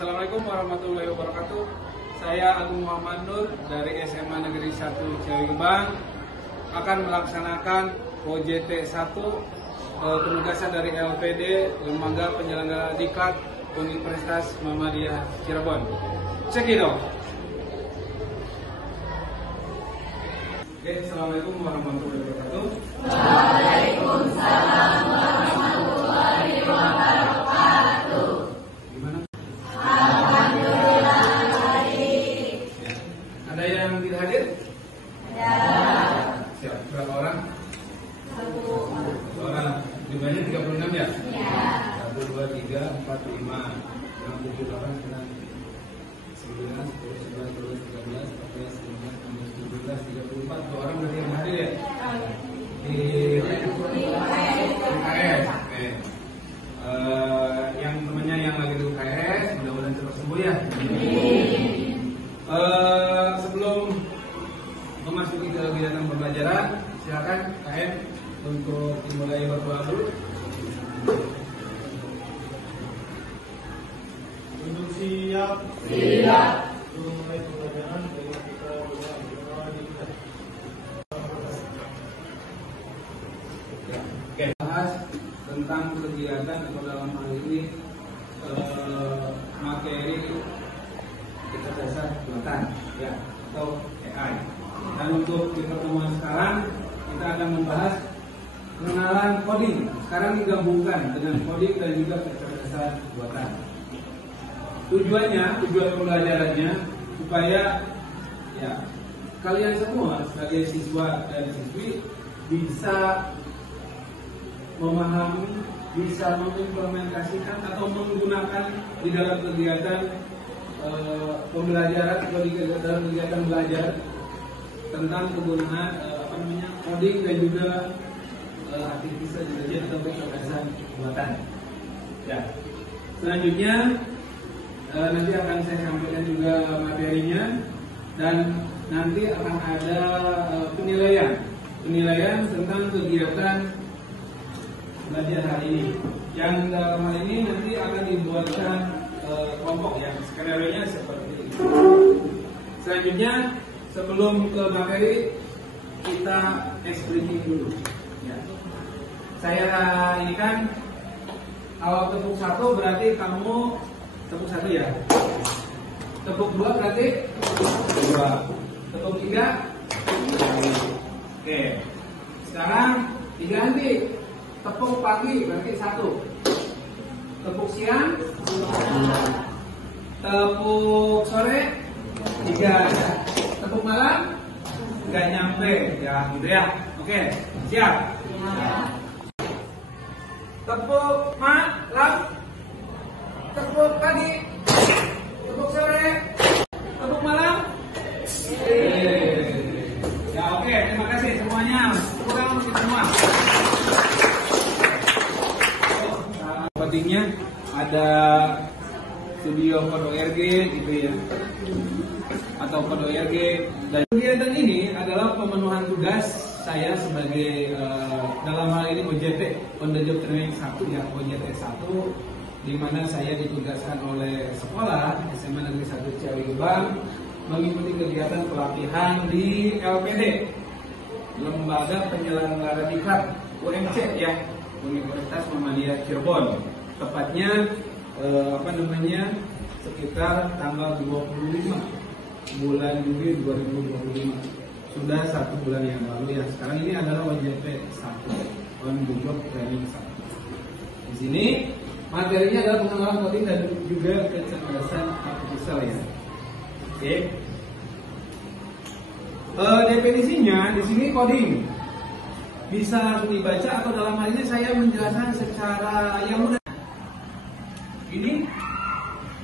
Assalamualaikum warahmatullahi wabarakatuh. Saya Agung Muhammad Nur dari SMA Negeri 1 Ciawi Gebang akan melaksanakan OJT 1 penugasan dari LPD Lembaga Penyelenggara Diklat Universitas Muhammadiyah Cirebon. Cekidot. Oke, Assalamualaikum warahmatullahi wabarakatuh. Waalaikumsalam warahmatullahi wabarakatuh. Gimana? Alhamdulillah baik. Ada yang tidak hadir? Ya. Siap. Berapa orang? 1 orang. Jumlahnya 36 ya? Ya. 1, 2, 3, 4, 5, 6, 7, 8, 9, 10, 11, 12, 13, 14, 15, 16, 17, 34. 2 orang berarti yang hadir ya? Di UKS. Oke. Yang temannya yang lagi di UKS, mudah-mudahan cepat sembuh ya. Sebelum memasuki ke kegiatan pembelajaran, silakan KM untuk dimulai berdoa dulu. Untuk siap. Siap. Untuk mulai pembelajaran dengan kita berdoa di kita. Oke, bahas tentang kegiatan atau dalam hal ini materi kecerdasan buatan ya atau AI. Dan untuk di pertemuan sekarang kita akan membahas pengenalan coding. Sekarang digabungkan dengan coding dan juga kecerdasan buatan. Tujuan pembelajarannya supaya ya kalian semua sebagai siswa dan siswi bisa memahami, bisa mengimplementasikan atau menggunakan di dalam kegiatan pembelajaran atau di dalam kegiatan belajar tentang penggunaan coding dan juga artificial intelligence atau kecerdasan buatan. Ya. Selanjutnya nanti akan saya sampaikan juga materinya dan nanti akan ada penilaian tentang kegiatan belajar hari ini. Yang dalam hal ini nanti akan dibuatkan kelompok ya, skenario-nya seperti itu. Selanjutnya sebelum ke materi kita explaining dulu. Ya. Saya ini kan kalau tepuk 1 berarti kamu tepuk 1 ya. Tepuk 2 berarti 2. Tepuk 3. Oke. Sekarang diganti. Tepuk pagi berarti 1. Tepuk siang 2. Tepuk sore 3. Tepuk malam nggak nyampe ya gitu ya. Oke, siap. Tepuk malam, tepuk pagi, tepuk sore, tepuk malam. Ya oke, terima kasih semuanya. Tepuk tangan untuk kita semua. Pentingnya ada studio Code.org gitu ya, atau Code.org. Dan kegiatan ini adalah pemenuhan tugas saya sebagai dalam hal ini OJT on the job training 1 ya, OJT 1, di mana saya ditugaskan oleh sekolah SMA Negeri 1 Ciawi Gebang mengikuti kegiatan pelatihan di LPD Lembaga Penyelenggara Diklat UMC ya, Universitas Muhammadiyah Cirebon. Tepatnya sekitar tanggal 25 bulan Juli 2025. Sudah 1 bulan yang lalu ya. Sekarang ini adalah OJT 1 on the job training 1. Di sini materinya adalah pengenalan coding dan juga kecerdasan artificial ya. Oke. Definisinya di sini coding bisa langsung dibaca atau dalam hal ini saya menjelaskan secara yang mudah. Ini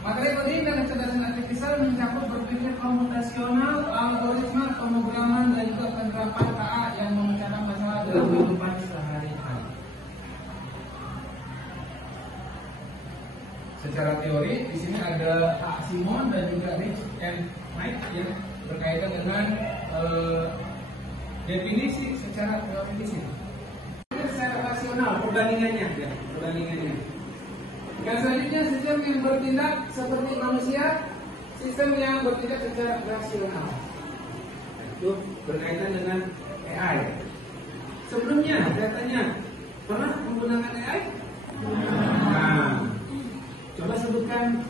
materi coding dan kecerdasan artificial mencakup berpikir komputasional, algoritma, pemrograman dan juga penerapan KA yang memecahkan masalah dalam kehidupan sehari-hari. Secara teori di sini ada Pak Simon dan juga Rich and Mike yang berkaitan dengan definisi secara teoritis. Secara rasional perbandingannya ya, perbandingannya. Yang selanjutnya sistem yang bertindak seperti manusia, sistem yang bertindak secara rasional. Itu berkaitan dengan AI. Sebelumnya katanya pernah menggunakan AI? Nah, coba sebutkan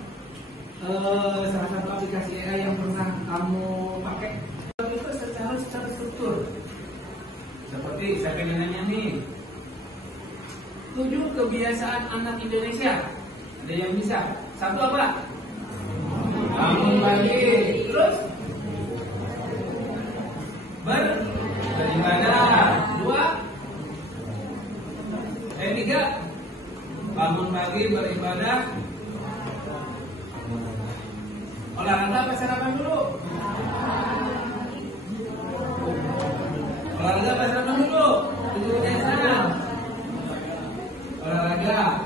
salah satu aplikasi AI yang pernah kamu pakai. Itu secara struktur. Seperti saya pengen nanya nih, 7 kebiasaan anak Indonesia. Ada yang bisa? 1 apa? Bangun pagi. Terus? Beribadah. 2? 3? Bangun pagi, beribadah. Olahraga apa sarapan dulu? Olahraga apa sarapan dulu? 7 kebiasaan. Olahraga.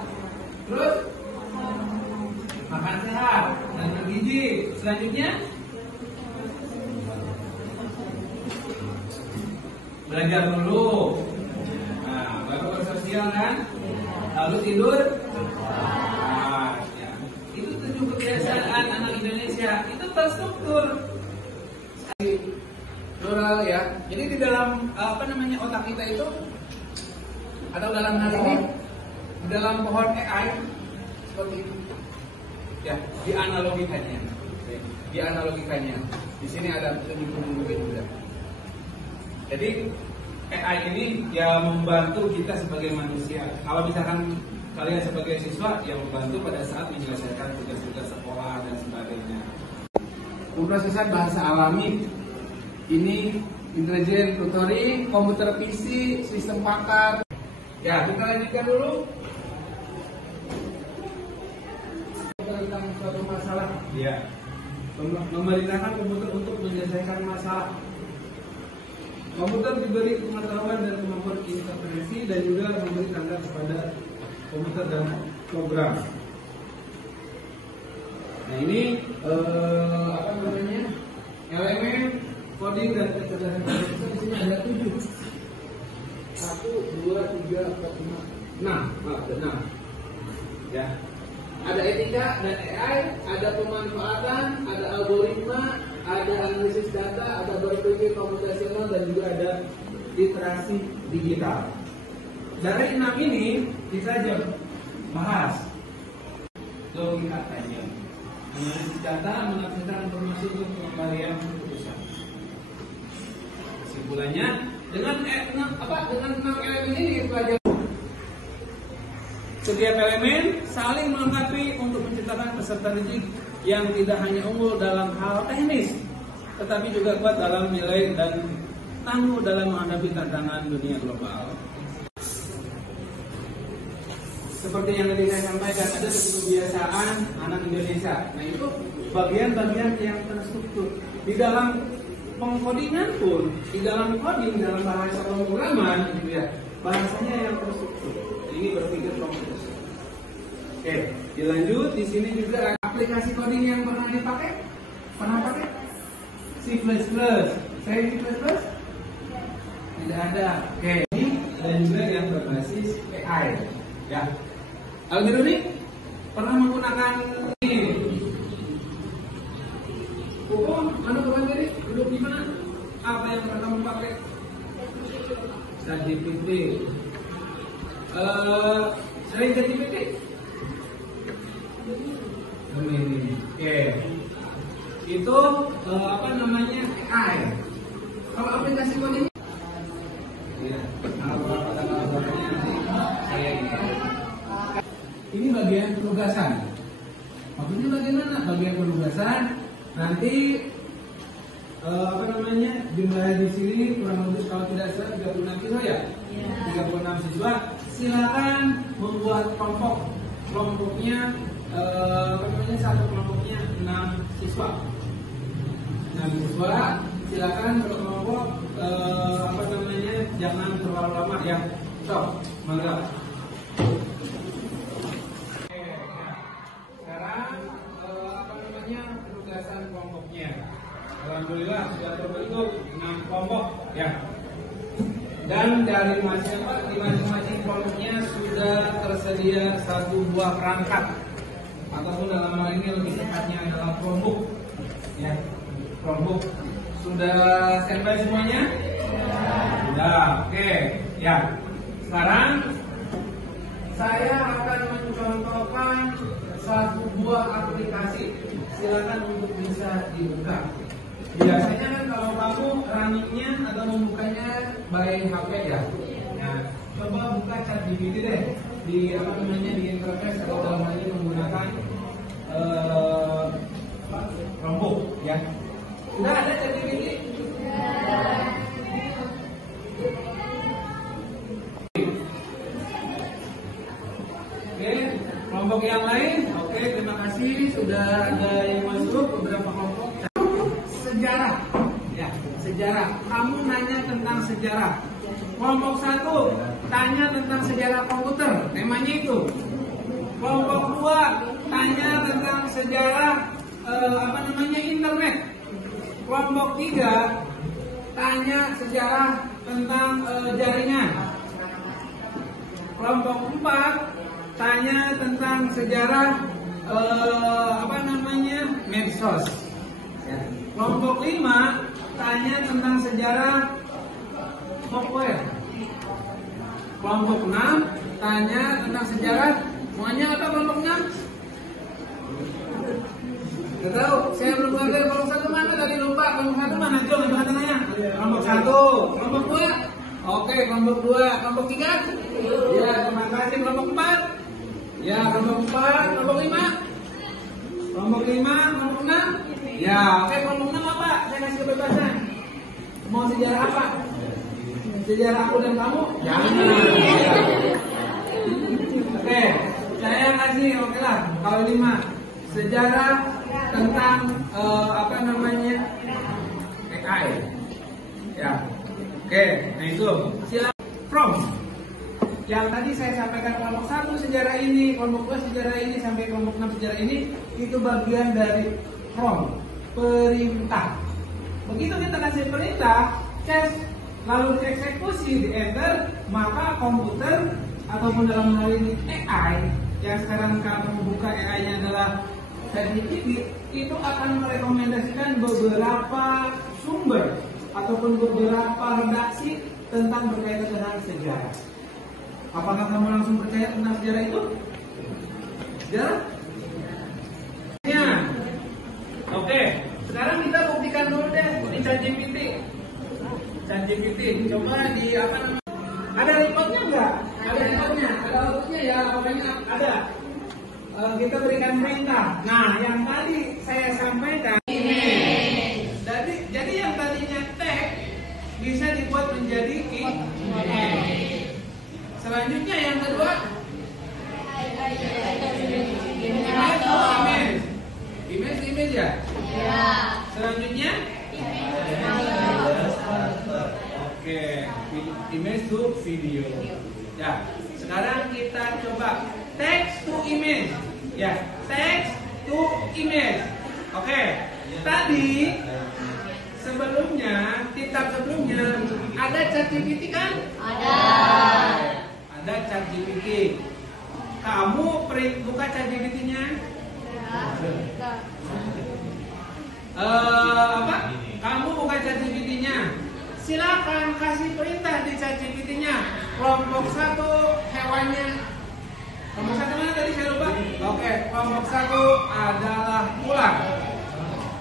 Terus? Makan sehat dan bergizi. Selanjutnya? Belajar dulu. Nah, baru bersosial kan? Lalu tidur. Nah, ya. Itu 7 kebiasaan anak Indonesia. Itu terstruktur. Plural ya. Jadi di dalam otak kita itu, atau dalam hal ini, di dalam pohon AI seperti itu. Ya, dianalogikannya. Di sini ada tunjuk-tunjuk juga. Jadi AI ini ya membantu kita sebagai manusia. Kalau misalkan kalian sebagai siswa, ya membantu pada saat menyelesaikan tugas-tugas sekolah dan sebagainya. Pemrosesan bahasa alami ini intelijen tutoring, komputer PC, sistem pakar. Ya, kita lanjutkan dulu. Tentang suatu masalah. Ya. Memerintahkan komputer untuk menyelesaikan masalah. Komputer diberi pengetahuan dan kemampuan interpretasi dan juga memberi tanda kepada komputer dan program. Nah ini elemen coding dan kecerdasan komputer di sini ada 7. 1, 2, 3, 4, 5, 6. Ya. Ada etika dan AI, ada pemanfaatan, ada algoritma, ada analisis data, ada berpikir komputasional, dan juga ada literasi digital. Dari 6 ini kita aja bahas logika tanya, analisis data, menafsirkan informasi untuk pengembalian keputusan. Kesimpulannya, dengan 6 elemen ini pelajaran. Setiap elemen saling melengkapi untuk menciptakan peserta didik yang tidak hanya unggul dalam hal teknis, tetapi juga kuat dalam nilai dan tangguh dalam menghadapi tantangan dunia global. Seperti yang tadi saya sampaikan, ada 7 kebiasaan anak Indonesia. Nah itu bagian-bagian yang terstruktur. Di dalam pengkodingan pun, di dalam coding, dalam bahasa pemrograman, gitu ya, bahasanya yang terstruktur. Ini berpikir komputer. Oke, dilanjut. Di sini juga aplikasi coding yang pernah dipakai. Pernah pakai? C++. Saya C++? Tidak ada. Oke. Dan juga yang berbasis AI. Ya. Algiru nih pernah menggunakan ini. Hukum, kemarin tadi duduk di mana? Apa yang pernah kamu pakai? ChatGPT. Sering ChatGPT? Gemini. Oke. Itu AI. Kalau aplikasi coding ya, ini bagian penugasan. Maksudnya bagaimana? Bagian penugasan nanti jumlah di sini kurang lebih kalau tidak salah 36 siswa ya. 36 siswa. Silakan membuat kelompoknya satu kelompoknya 6 siswa. 6 siswa silakan berkelompok jangan terlalu lama ya. Mangga. Sekarang penugasan kelompoknya. Alhamdulillah sudah terbentuk 6 kelompok ya. Dan dari masing-masing kelompok kelompoknya sudah tersedia satu buah perangkat, ataupun dalam hal ini lebih tepatnya adalah Chromebook. Ya, Chromebook. Sudah standby semuanya? Sudah. Oke. Ya. Sekarang saya akan mencontohkan satu buah aplikasi. Silakan untuk bisa dibuka. Biasanya kan kalau kamu runningnya atau membukanya by HP ya. Nah, coba buka ChatGPT deh di apa namanya di interface atau dalam hal ini menggunakan Chromebook ya. Sudah ada ChatGPT? Oke, kelompok yang lain. Oke, terima kasih sudah ada yang masuk beberapa kelompok. Sejarah, ya sejarah. Kamu nanya tentang sejarah. Kelompok 1 tanya tentang sejarah komputer, temanya itu. Kelompok 2 tanya tentang sejarah internet. Kelompok 3 tanya sejarah tentang jaringan. Kelompok 4 tanya tentang sejarah medsos. Ya. Kelompok 5 tanya tentang sejarah software. Kelompok 6 tanya tentang sejarah. Semuanya apa kelompok 6? Gak tahu, saya belum ngerti. Kelompok 1 mana tadi lupa. Kelompok 1 mana? Coba coba tanya. Kelompok 1, kelompok 2. Oke, kelompok 2, kelompok 3. Ya, terima kasih. Kelompok 4. Ya, kelompok 4, kelompok 5. Kelompok 5, kelompok 6. Ya, oke, kelompok 6 apa? Saya kasih kebebasan. Mau sejarah apa? Sejarah aku dan kamu? Jangan. Oke, saya kasih oke lah. Kalau 5 sejarah tentang AI. Ya. Oke, nah itu. Silakan. From. Yang tadi saya sampaikan kelompok 1 sejarah ini, kelompok 2 sejarah ini, sampai kelompok 6 sejarah ini, itu bagian dari from, perintah. Begitu kita kasih perintah, cache, lalu dieksekusi, di enter, maka komputer ataupun dalam hal ini AI yang sekarang kamu buka AI-nya adalah ChatGPT, itu akan merekomendasikan beberapa sumber ataupun beberapa redaksi tentang berkaitan dengan sejarah. Apakah kamu langsung percaya tentang sejarah itu? Sejarah? Ya. Oke, sekarang kita buktikan dulu deh di ChatGPT. ChatGPT, coba di apa namanya? Ada reportnya nggak? Ada reportnya, ada outputnya ya, pokoknya ada. Kita berikan perintah. Nah, yang tadi saya sampaikan ini. Jadi yang tadinya teks bisa dibuat menjadi image. Selanjutnya yang kedua, image ya. Selanjutnya, oke, image to video. Ya, sekarang kita coba text to image. Ya, text to image. Oke, tadi sebelumnya, kitab sebelumnya ada ChatGPT kan? Ada ChatGPT. Kamu buka ChatGPT-nya? Kamu buka ChatGPT-nya. Silakan kasih perintah di ChatGPT-nya. Kelompok 1 hewannya. Kelompok 1 mana tadi saya lupa? Oke, kelompok 1 adalah ular.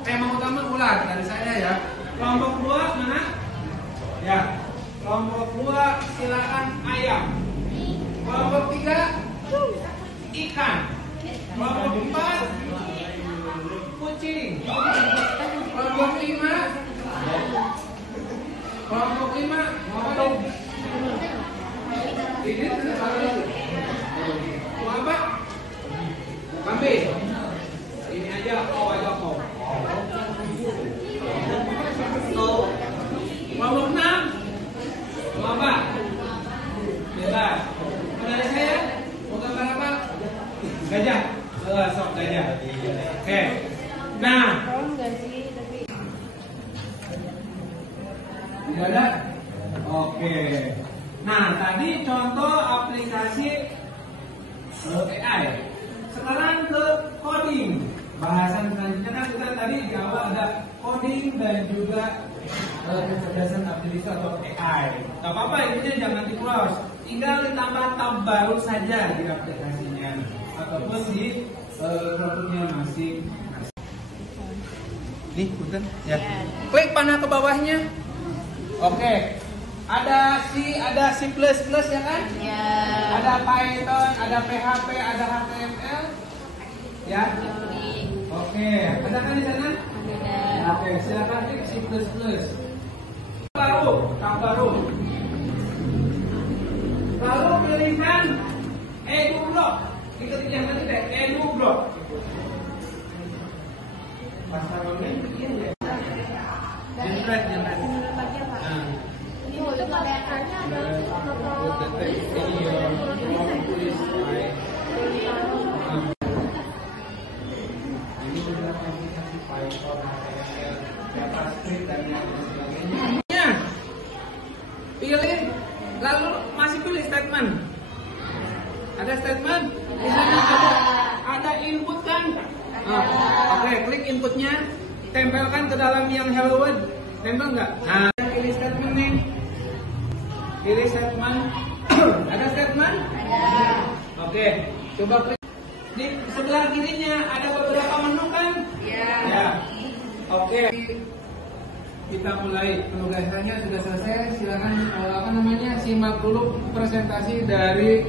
Tema utama ular dari saya ya. Kelompok 2 mana? Ya. Kelompok 2 silakan ayam. Kelompok 3 ikan. Kelompok 4 kucing. Kelompok 5 motor. Ini apa? Kambing. Ini aja aja kau. Kelompok 6 apa? Bebas. Dari saya mau gambar apa? Gajah. Sok gajah. Oke. Nah. Tidak ada? Oke. Nah, tadi contoh aplikasi AI. Sekarang ke coding. Bahasan selanjutnya kan kita tadi di awal ada coding dan juga kecerdasan artificial atau AI. Gak apa-apa, intinya jangan di close. Tinggal ditambah tab baru saja di aplikasinya ataupun di produknya masing. Nih, punten ya. Klik panah ke bawahnya. Oke. Ada C++ ya kan? Ya. Ada Python, ada PHP, ada HTML. Ya. Oke, ada kan di sana? Ada. Oke, silakan klik C++. Tab baru. Lalu pilihkan EduBlock. Ikuti yang tadi deh, EduBlock. Pasar online iya ya. Jempret. Nah. Ini untuk kameranya ada Ini sudah aplikasi Python, HTML, JavaScript dan lain sebagainya. Pilih, lalu masih pilih statement. Ada statement? Di sana ada input kan? Oke, klik inputnya, tempelkan ke dalam yang hello world. Tempel nggak? Nah, pilih statement nih. Pilih statement. Ada statement? Ada. Oke, coba klik. Di sebelah kirinya ada beberapa menu kan? Ya. Oke. Kita mulai, penugasannya sudah selesai. Silakan simak dulu presentasi dari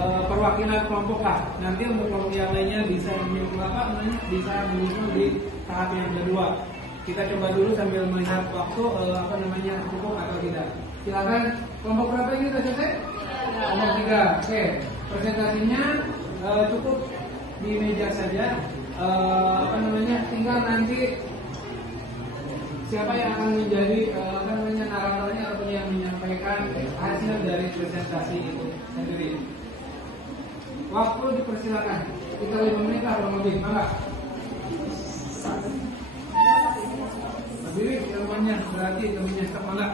perwakilan kelompok lah. Nanti untuk kelompok yang lainnya bisa menyusul di tahap yang kedua. Kita coba dulu sambil melihat waktu cukup atau tidak. Silakan, kelompok berapa ini sudah selesai? Kelompok 3. Oke, presentasinya cukup di meja saja. Tinggal nanti siapa yang akan menjadi naratornya atau yang menyampaikan hasil dari presentasi itu sendiri. Waktu dipersilakan. Kita 5 menit atau lebih, mangga. Berdiri temannya, berarti temannya kepala.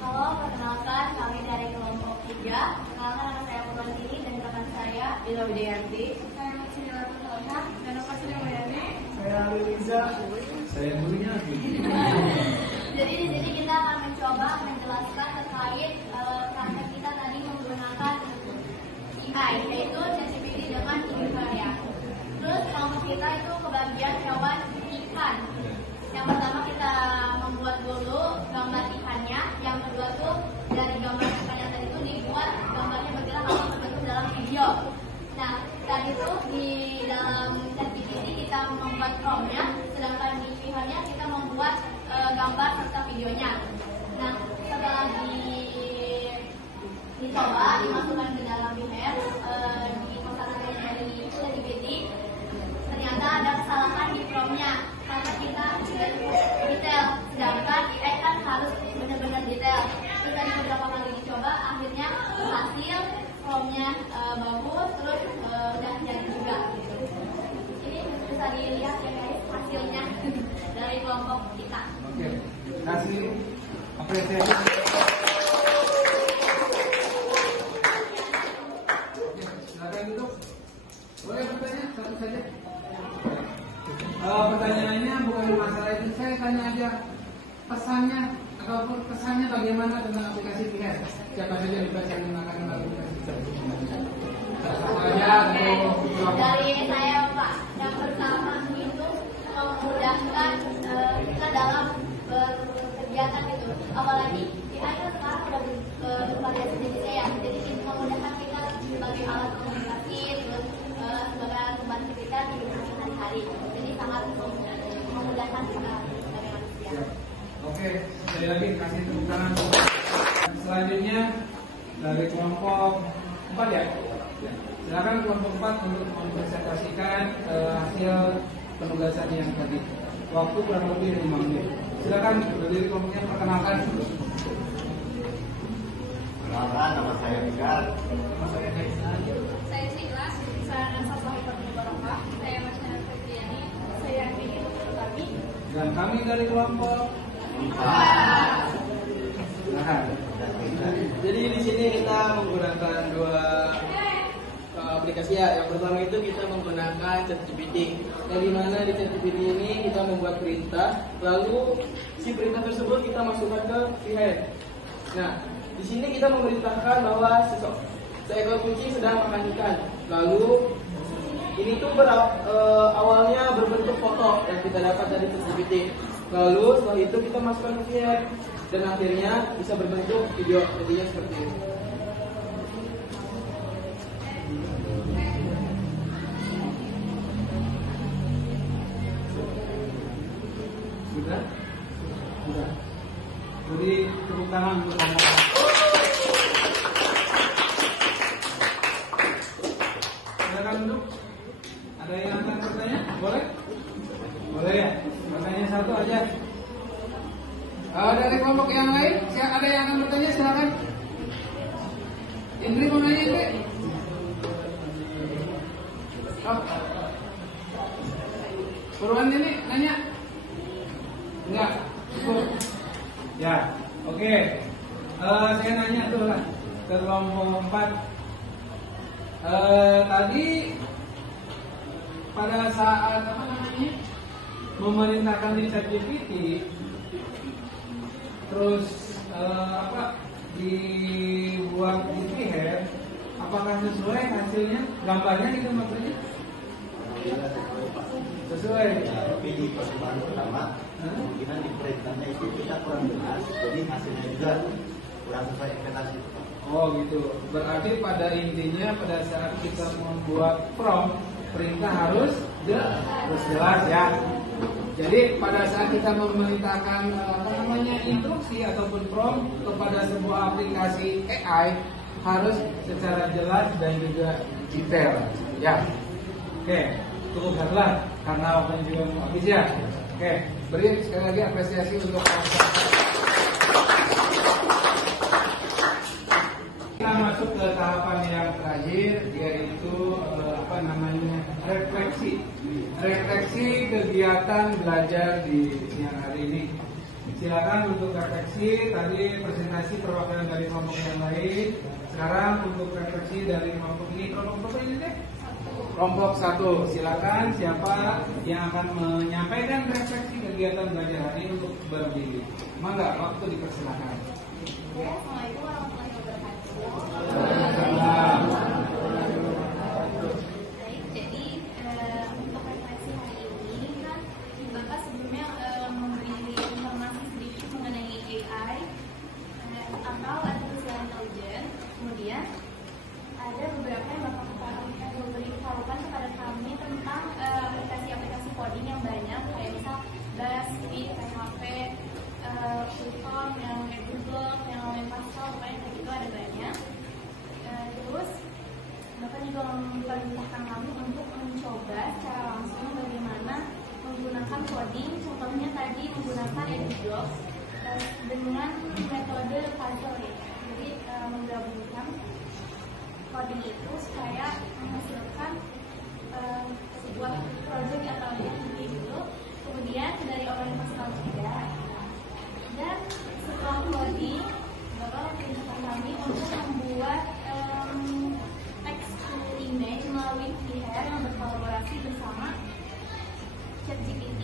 Halo, perkenalkan kami dari kelompok 3. Perkenalkan nama saya Purwantini dan rekan saya Ila Widianti. Saya Masini Latunona dan Masini Widianti. Saya Liza. Saya gurunya. Jadi di sini kita akan mencoba menjelaskan terkait konsep kita tadi menggunakan AI, yaitu ChatGPT dengan Indonesia. Terus kelompok kita itu kebagian hewan ikan. Yang pertama kita membuat dulu gambar ikannya, yang kedua tuh dari gambar ikannya tadi itu dibuat gambarnya bergerak atau terbentuk dalam video. Nah, tadi tuh di dalam ChatGPT kita membuat prompt-nya, sedangkan di pihaknya kita membuat gambar serta videonya. Nah, setelah dicoba dimasukkan ke dalam biher di kotak-kotak dari ChatGPT, ternyata ada kesalahan di prompt-nya karena kita tidak detail, sedangkan AI kan harus benar-benar detail. Terus dari beberapa kali dicoba, akhirnya hasil prompt-nya bagus, terus udah jadi juga. Ini bisa dilihat ya guys hasilnya dari kelompok kita. Oke, kasih apresiasi. Silakan duduk. Boleh bertanya satu saja. Pertanyaannya bukan masalah itu, saya tanya aja pesannya ataupun kesannya bagaimana tentang aplikasi Pihen. Siapa saja dibaca yang akan aplikasi Dari saya Pak, yang pertama itu memudahkan kita dalam berkegiatan itu. Apalagi kita itu sekarang sudah bervariasi jenis ya, jadi ini memudahkan kita sebagai alat komunikasi, terus sebagai alat membantu kita di sehari-hari. Jadi sangat memudahkan kita sebagai manusia. Oke, sekali lagi kasih tepuk tangan. Selanjutnya dari kelompok 4 ya. Silakan kelompok 4 untuk mempresentasikan hasil penugasan yang tadi. Waktu kurang lebih 5 menit. Silakan berdiri kelompoknya, perkenalkan. Perkenalkan, nama saya Fikar. Saya Silas, saya Nasa Sohibati Barokah, saya Masyarakat Febriani, saya Anggi Kami. Dan kami dari kelompok Silahkan. Jadi di sini kita menggunakan dua aplikasi ya. Yang pertama itu kita menggunakan ChatGPT. Yang dimana di ChatGPT ini kita membuat perintah, lalu si perintah tersebut kita masukkan ke VHead. Nah, di sini kita memerintahkan bahwa seekor kucing sedang makan ikan. Lalu ini tuh awalnya berbentuk foto yang kita dapat dari ChatGPT. Lalu setelah itu kita masukkan ke VHead dan akhirnya bisa berbentuk video. Jadinya seperti ini. Sudah? Sudah. Jadi tepuk tangan untuk kamu. Silakan duduk. Ada yang akan bertanya? Boleh? Boleh ya? Bertanya satu aja. Dari kelompok yang lain, ada yang akan bertanya? Silakan. Indri mau nanya, Indri? Oh. Purwan ini nanya? Enggak. Ya, oke. Saya nanya tuh lah ke kelompok 4. Tadi pada saat apa namanya memerintahkan di ChatGPT, terus dibuat di VHead, apakah sesuai hasilnya? Gambarnya gitu maksudnya? Sesuai. Tapi di percobaan pertama kemungkinan di perintahnya itu kita kurang jelas, jadi hasilnya juga kurang sesuai ekspektasi. Oh gitu. Berarti pada intinya pada saat kita membuat prompt, perintah harus jelas ya. Jadi pada saat kita memerintahkan instruksi ataupun prompt kepada sebuah aplikasi AI harus secara jelas dan juga detail ya. Oke, cukuplah karena waktunya juga mau habis ya. Oke, beri sekali lagi apresiasi untuk kita masuk ke tahapan yang terakhir, yaitu refleksi kegiatan belajar di siang hari ini. Silakan untuk refleksi. Tadi presentasi perwakilan dari kelompok yang lain. Sekarang untuk refleksi dari kelompok ini. Kelompok berapa ini deh? Kelompok 1. Silakan siapa yang akan menyampaikan refleksi kegiatan belajar hari ini untuk berdiri. Mangga, waktu dipersilakan. Ya, Assalamualaikum warahmatullahi wabarakatuh. Baik, jadi untuk refleksi hari ini kan Bapak sebelumnya memberi informasi sedikit mengenai AI atau artificial intelligence. Kemudian ada beberapa yang Bapak beritahukan kepada kami tentang aplikasi-aplikasi coding yang banyak, kayak misal Buzzfeed, PHP, Python, yang kayak Google, yang lain Pascal, pokoknya kayak gitu ada banyak. Terus Bapak juga memperintahkan kami untuk mencoba secara langsung bagaimana menggunakan coding. Contohnya tadi menggunakan EduBlocks dengan metode puzzle ya. Jadi menggabungkan coding itu supaya menghasilkan sebuah project atau activity gitu. Kemudian dari orang Pascal juga. Dan setelah coding, Bapak memperintahkan kami untuk membuat text to image melalui VHead yang berkolaborasi bersama ChatGPT.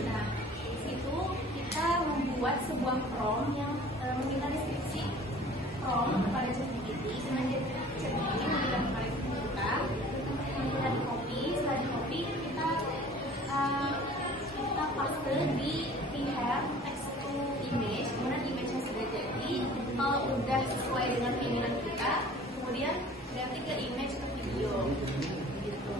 Nah, di situ kita membuat sebuah prompt yang meminta deskripsi prompt kepada ChatGPT. Kemudian ChatGPT memberikan kepada kita, kemudian di copy. Setelah di copy, kita paste di VHead text to image. Kemudian image-nya sudah jadi, kalau udah sesuai dengan keinginan kita, kemudian ganti ke image ke video gitu.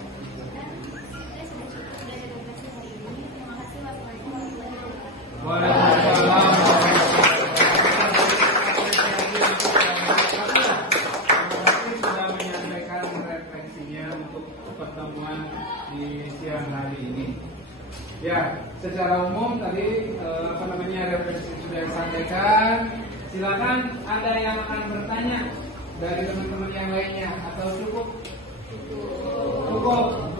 Dan saya sudah cukup dari refleksi hari ini. Terima kasih. Wassalamualaikum warahmatullahi wabarakatuh. Waalaikumsalam. Sudah menyampaikan refleksinya untuk pertemuan di siang hari ini. Ya, secara umum tadi refleksi sudah disampaikan. Silakan ada yang akan bertanya dari teman-teman yang lainnya atau cukup? Cukup.